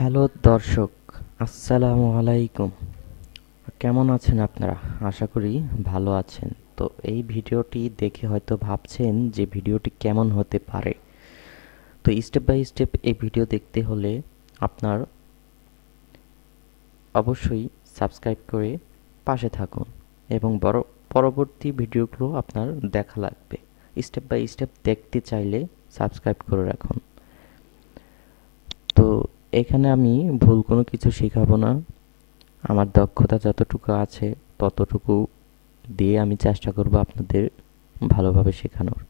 Hello দর্শক, আসসালামু আলাইকুম। কেমন আছেন আপনারা? আশা করি ভালো আছেন। তো এই ভিডিওটি দেখে হয়তো ভাবছেন যে ভিডিওটি কেমন হতে পারে। তো স্টেপ বাই স্টেপ এই ভিডিও দেখতে হলে আপনার অবশ্যই সাবস্ক্রাইব করে পাশে থাকুন এবং পরবর্তী ভিডিওগুলো আপনার দেখা লাগবে। স্টেপ বাই স্টেপ দেখতে চাইলে সাবস্ক্রাইব করে রাখুন। তো এখানে আমি ভুল কোনো কিছু শেখাবো না। আমার দক্ষতা যতটুকু আছে ততটুকু দিয়ে আমি চেষ্টা করব আপনাদের ভালোভাবে শেখানোর।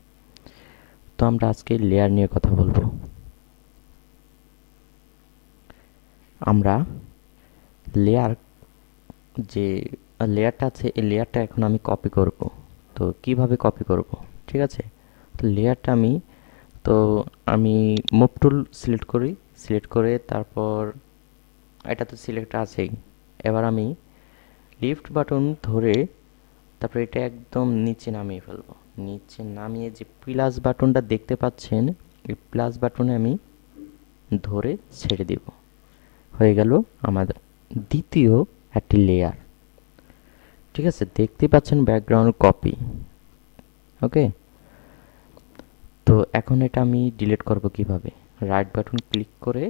তো আমরা আজকে লেয়ার নিয়ে কথা বলবো। আমরা লেয়ার যে লেয়ারটা আছে এই লেয়ারটা এখন আমি কপি করব। তো কিভাবে কপি করব? ঠিক আছে? তো লেয়ারটা তো আমি মুভ টুল সিলেক্ট করি। সিলেক্ট করে তারপর এটা তো সিলেক্ট আছেই। এবার আমি লিফট বাটন ধরে তারপর এটা একদম নিচে নামিয়ে ফেলবো। নিচে নামিয়ে যে প্লাস বাটনটা দেখতে পাচ্ছেন, এই প্লাস বাটনে আমি ধরে ছেড়ে দিব। হয়ে গেল আমাদের দ্বিতীয় একটি লেয়ার। ঠিক আছে, দেখতে পাচ্ছেন ব্যাকগ্রাউন্ড কপি। ওকে, তো এখন এটা আমি ডিলিট করব কিভাবে? রাইট বাটন ক্লিক করে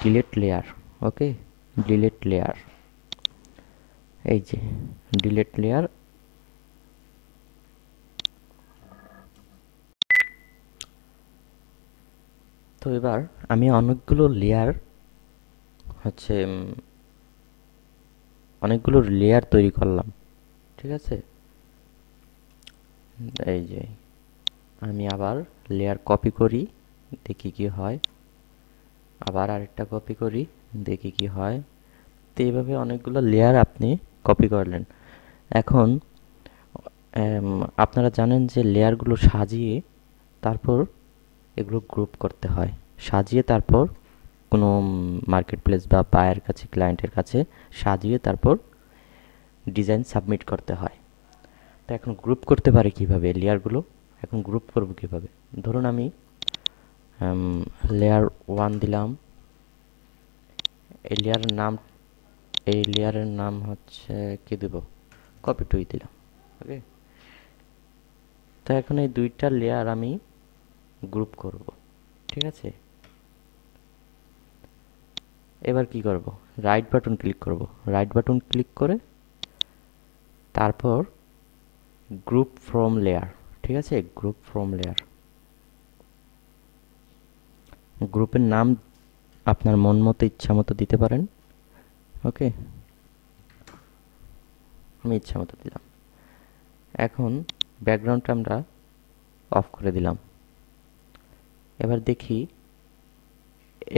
ডিলিট লেয়ার। ওকে, ডিলিট লেয়ার, এই যে ডিলিট লেয়ার। তো এবার আমি অনেকগুলো লেয়ার হচ্ছে অনেকগুলো লেয়ার তৈরি করলাম। ঠিক আছে, এই যে আমি আবার লেয়ার কপি করি, দেখি কি হয়। আবার আরেকটা কপি করি, দেখি কি হয়। তো এইভাবে অনেকগুলো লেয়ার আপনি কপি করলেন। এখন আপনারা জানেন যে লেয়ারগুলো সাজিয়ে তারপর এগুলো গ্রুপ করতে হয়। সাজিয়ে তারপর কোনো মার্কেট প্লেস বা বায়ার কাছে, ক্লায়েন্টের কাছে সাজিয়ে তারপর ডিজাইন সাবমিট করতে হয়। তো এখন গ্রুপ করতে পারি কিভাবে লেয়ারগুলো? এখন গ্রুপ করব কিভাবে? ধরুন আমি লেয়ার 1 দিলাম। এই লেয়ারের নাম এই লেয়ারের নাম হচ্ছে কি দেব? কপি টুই দিলাম। ওকে, তো এখন এই দুইটা লেয়ার আমি গ্রুপ করব। ঠিক আছে, এবার কি করব? রাইট বাটন ক্লিক করব। রাইট বাটন ক্লিক করে তারপর গ্রুপ ফ্রম লেয়ার। ঠিক আছে, গ্রুপ ফ্রম লেয়ার। গ্রুপের নাম আপনার মন মতো ইচ্ছা মতো দিতে পারেন। ওকে, আমি ইচ্ছা মতো দিলাম। এখন ব্যাকগ্রাউন্ডটা আমরা অফ করে দিলাম। এবার দেখি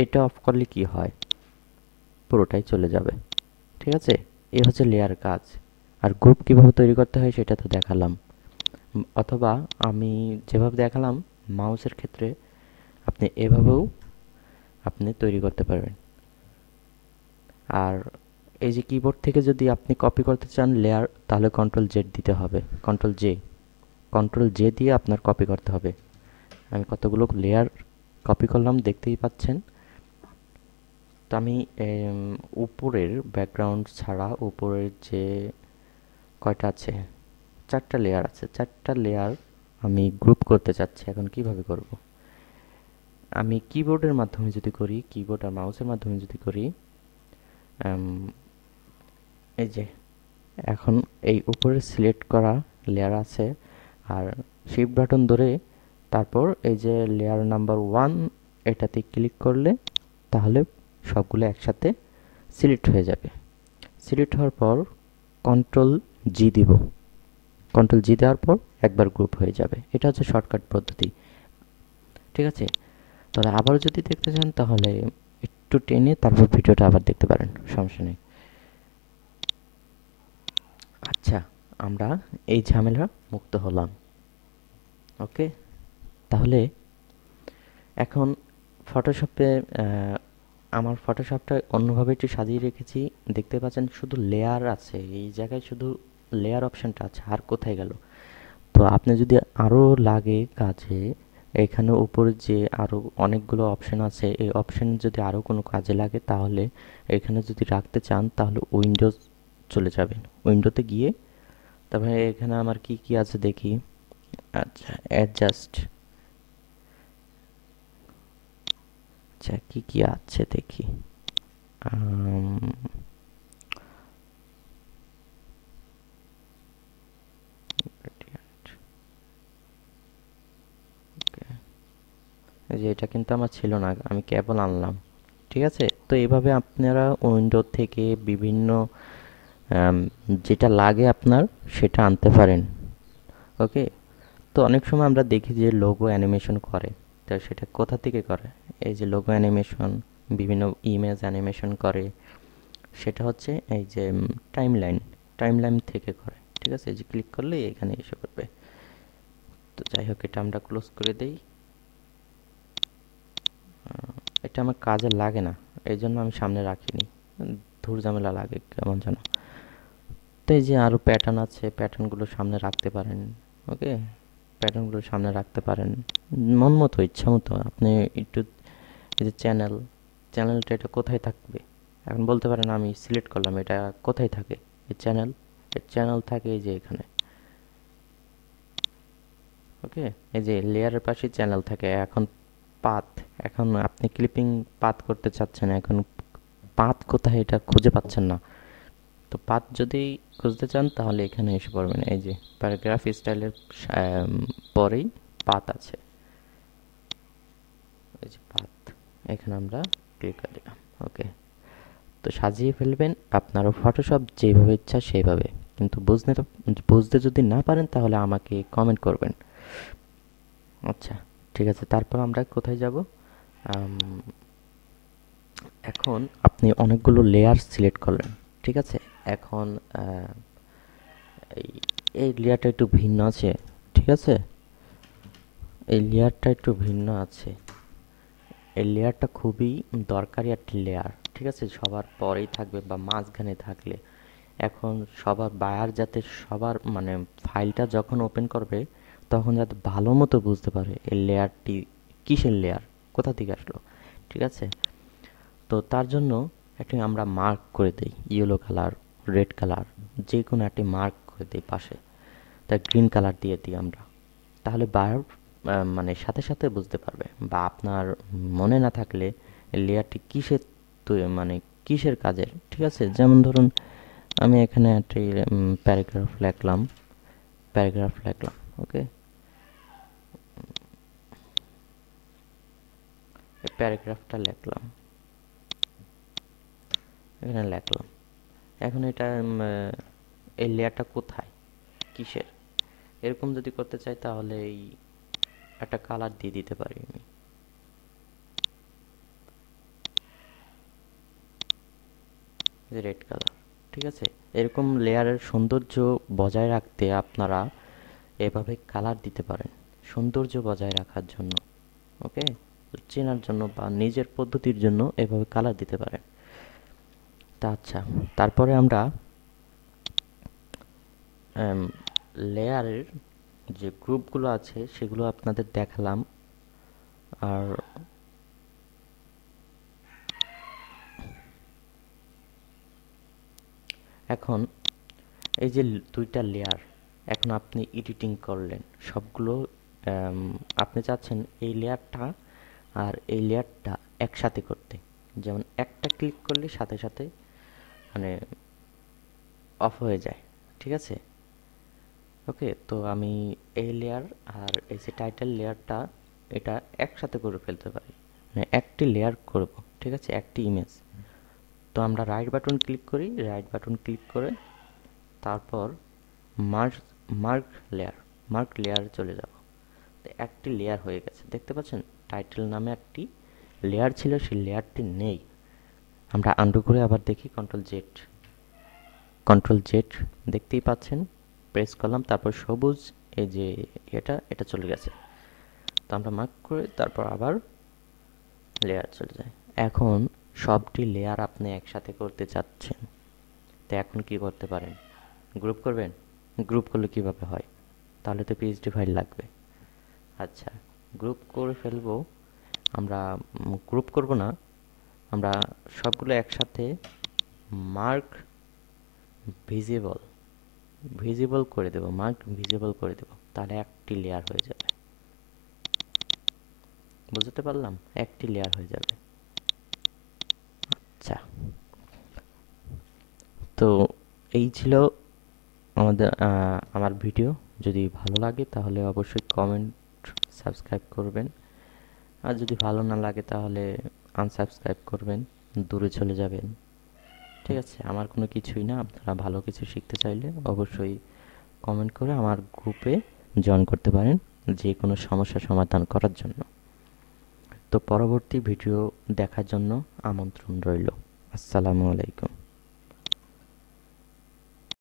এটা অফ করলে কি হয়। পুরোটাই চলে যাবে। ঠিক আছে, এই হচ্ছে লেয়ার কাজ। আর গ্রুপ কিভাবে তৈরি করতে হয় সেটা তো দেখালাম। অথবা আমি যেভাবে দেখালাম মাউসের ক্ষেত্রে আপনি এভাবেও আপনি তৈরি করতে পারবেন। আর এই যে কিবোর্ড থেকে যদি আপনি কপি করতে চান লেয়ার, তাহলে কন্ট্রোল জেড দিতে হবে। কন্ট্রোল জে দিয়ে আপনার কপি করতে হবে। আমি কতগুলো লেয়ার কপি করলাম দেখতেই পাচ্ছেন। তো আমি উপরের ব্যাকগ্রাউন্ড ছাড়া উপরের যে কয়টা আছে, 4টা লেয়ার আছে, 4টা লেয়ার আমি গ্রুপ করতে চাচ্ছি। এখন কিভাবে করব? আমি কিবোর্ডের মাধ্যমে যদি করি, কিবোর্ড আর মাউসের মাধ্যমে যদি করি, আম, এই যে এখন এই উপরে সিলেক্ট করা লেয়ার আছে, আর শিফট বাটন ধরে তারপর এই যে লেয়ার নাম্বার 1 এটাতে ক্লিক করলে তাহলে সবগুলো একসাথে সিলেক্ট হয়ে যাবে। সিলেক্ট হওয়ার পর কন্ট্রোল জি দিব। কন্ট্রোল জি দেওয়ার পর একবার গ্রুপ হয়ে যাবে। এটা হচ্ছে শর্টকাট পদ্ধতি। ঠিক আছে, তাহলে আবারও যদি দেখতে চান তাহলে একটু টেনে তারপর ভিডিওটা আবার দেখতে পারেন, সমস্যা নেই। আচ্ছা, আমরা এই ঝামেলা মুক্ত হলাম। ওকে, তাহলে এখন ফটোশপে আমার ফটোশপটা অন্যভাবে একটু সাজিয়ে রেখেছি। দেখতে পাচ্ছেন শুধু লেয়ার আছে, এই জায়গায় শুধু লেয়ার অপশনটা আছে, আর কোথায় গেল? তো আপনি যদি আরও লাগে কাজে, এখানে উপরে যে আরো অনেকগুলো অপশন আছে, এই অপশন যদি আরো কোনো কাজে লাগে তাহলে এখানে যদি রাখতে চান তাহলে উইন্ডোজ চলে যাবেন। উইন্ডোতে গিয়ে তারপরে এখানে আমার কি কি আছে দেখি। আচ্ছা, অ্যাডজাস্ট, আচ্ছা কি কি আছে দেখি। আম, এই যে এটা কিন্তু আমার ছিল না, আমি কেবল আনলাম। ঠিক আছে, তো এইভাবে আপনারা উইন্ডো থেকে বিভিন্ন আম, যেটা লাগে আপনার সেটা আনতে পারেন। ওকে, তো অনেক সময় আমরা দেখি যে লোগো অ্যানিমেশন করে, তো সেটা কোথা থেকে করে? এই যে লোগো অ্যানিমেশন, বিভিন্ন ইমেজ অ্যানিমেশন করে, সেটা হচ্ছে এই যে টাইমলাইন, টাইমলাইন থেকে করে। ঠিক আছে, এই যে ক্লিক করলে এখানে এসে পড়বে। তো যাই হোক, এটা আমরা ক্লোজ করে দেই। এটা আমার কাজে লাগে না, এই জন্য আমি সামনে রাখিনি। ধুর ঝামেলা লাগে কেমন যেন। তো এই যে আরও প্যাটার্ন আছে, প্যাটার্নগুলো সামনে রাখতে পারেন। ওকে, প্যাটার্নগুলো সামনে রাখতে পারেন মন মতো, ইচ্ছা মতো আপনি একটু। এই যে চ্যানেল, চ্যানেলটা এটা কোথায় থাকবে এখন বলতে পারেন, আমি সিলেক্ট করলাম এটা কোথায় থাকে। এই চ্যানেল, এই চ্যানেল থাকে এই যে এখানে। ওকে, এই যে লেয়ারের পাশে চ্যানেল থাকে। এখন পাথ, এখন আপনি ক্লিপিং পাথ করতে চাচ্ছেন, এখন পাথ কোথায় এটা খুঁজে পাচ্ছেন না। তো পাথ যদি খুঁজতে চান তাহলে এখানে এসে পড়বেন, এই যে প্যারাগ্রাফ স্টাইলের পরেই পাথ আছে। এই যে পাথ, এখানে আমরা ক্লিক করে দিলাম। ওকে, তো সাজিয়ে ফেলবেন আপনারও ফটোশপ যেভাবে ইচ্ছা সেইভাবে। কিন্তু বুঝতে যদি না পারেন তাহলে আমাকে কমেন্ট করবেন। আচ্ছা, ঠিক আছে, তারপর আমরা কোথায় যাব? আম, এখন আপনি অনেকগুলো লেয়ার সিলেক্ট করলেন। ঠিক আছে, এখন এই এই লেয়ারটা একটু ভিন্ন আছে। ঠিক আছে, এই লেয়ারটা একটু ভিন্ন আছে। এই লেয়ারটা খুবই দরকারি একটি লেয়ার। ঠিক আছে, সবার পরেই থাকবে বা মাঝখানে থাকলে এখন সবার বায়ার যাতে সবার মানে ফাইলটা যখন ওপেন করবে তখন যাতে ভালো মতো বুঝতে পারে এই লেয়ারটি কিসের লেয়ার, কোথা থেকে আসলো। ঠিক আছে, তো তার জন্য একটি আমরা মার্ক করে দিই, ইয়েলো কালার, রেড কালার, যে কোনো একটি মার্ক করে দিই পাশে। তা গ্রিন কালার দিয়ে দিই আমরা, তাহলে বায়ার মানে সাথে সাথে বুঝতে পারবে। বা আপনার মনে না থাকলে লেয়ারটি কিসের মানে কিসের কাজের। ঠিক আছে, যেমন ধরুন আমি এখানে একটি প্যারাগ্রাফ লিখলাম, প্যারাগ্রাফ লিখলাম। ওকে, এই প্যারাগ্রাফটা লিখলাম, এখানে লিখলাম। এখন এটা এই লেয়ারটা কোথায়, কিসের, এরকম যদি করতে চাই তাহলে এই একটা কালার দিয়ে দিতে পারি আমি, রেড কালার। ঠিক আছে, এরকম লেয়ারের সৌন্দর্য বজায় রাখতে আপনারা এভাবে কালার দিতে পারেন, সৌন্দর্য বজায় রাখার জন্য। ওকে, চেনার জন্য বা নিজের পদ্ধতির জন্য এভাবে কালার দিতে পারেন। তা আচ্ছা, তারপরে আমরা লেয়ারের যে গ্রুপগুলো আছে সেগুলো আপনাদের দেখালাম। আর এখন এই যে দুইটা লেয়ার, এখন আপনি এডিটিং করলেন সবগুলো। আপনি চাচ্ছেন এই লেয়ারটা আর এই লেয়ারটা একসাথে করতে, যেমন একটা ক্লিক করলে সাথে সাথে মানে অফ হয়ে যায়। ঠিক আছে, ওকে, তো আমি এই লেয়ার আর এই যে টাইটেল লেয়ারটা এটা একসাথে করে ফেলতে পারি, মানে একটি লেয়ার করব। ঠিক আছে, একটি ইমেজ। তো আমরা রাইট বাটন ক্লিক করি, রাইট বাটন ক্লিক করে তারপর মার্ক, মার্ক লেয়ার, মার্ক লেয়ারে চলে যাব। তো একটি লেয়ার হয়ে গেছে, দেখতে পাচ্ছেন টাইটেল নামে একটি লেয়ার ছিল, সেই লেয়ারটি নেই। আমরা আন্ডু করে আবার দেখি, কন্ট্রোল জেড, কন্ট্রোল জেড, দেখতেই পাচ্ছেন, প্রেস করলাম, তারপর সবুজ এই যে এটা এটা চলে গেছে। তো আমরা মার্ক করে তারপর আবার লেয়ার চলে যায়। এখন সবটি লেয়ার আপনি একসাথে করতে চাচ্ছেন, তো এখন কি করতে পারেন? গ্রুপ করবেন। গ্রুপ করলে কিভাবে হয়? তাহলে তো পিএইচডি ফাইল লাগবে। আচ্ছা, গ্রুপ করে ফেলবো। আমরা গ্রুপ করব না, আমরা সবগুলো একসাথে মার্ক ভিজিবল ভিজিবল করে দেব, মার্ক ভিজিবল করে দেব, তাহলে একটি লেয়ার হয়ে যাবে। বুঝতে পারলাম, একটি লেয়ার হয়ে যাবে। আচ্ছা, তো এই ছিল আমাদের আমার ভিডিও। যদি ভালো লাগে তাহলে অবশ্যই কমেন্ট, সাবস্ক্রাইব করবেন। আর যদি ভালো না লাগে তাহলে আনসাবস্ক্রাইব করবেন, দূরে চলে যাবেন। ঠিক আছে, আমার কোনো কিছুই না। আপনারা ভালো কিছু শিখতে চাইলে অবশ্যই কমেন্ট করে আমার গ্রুপে জয়েন করতে পারেন, যে কোনো সমস্যা সমাধান করার জন্য। তো পরবর্তী ভিডিও দেখার জন্য আমন্ত্রণ রইল। আসসালামু আলাইকুম।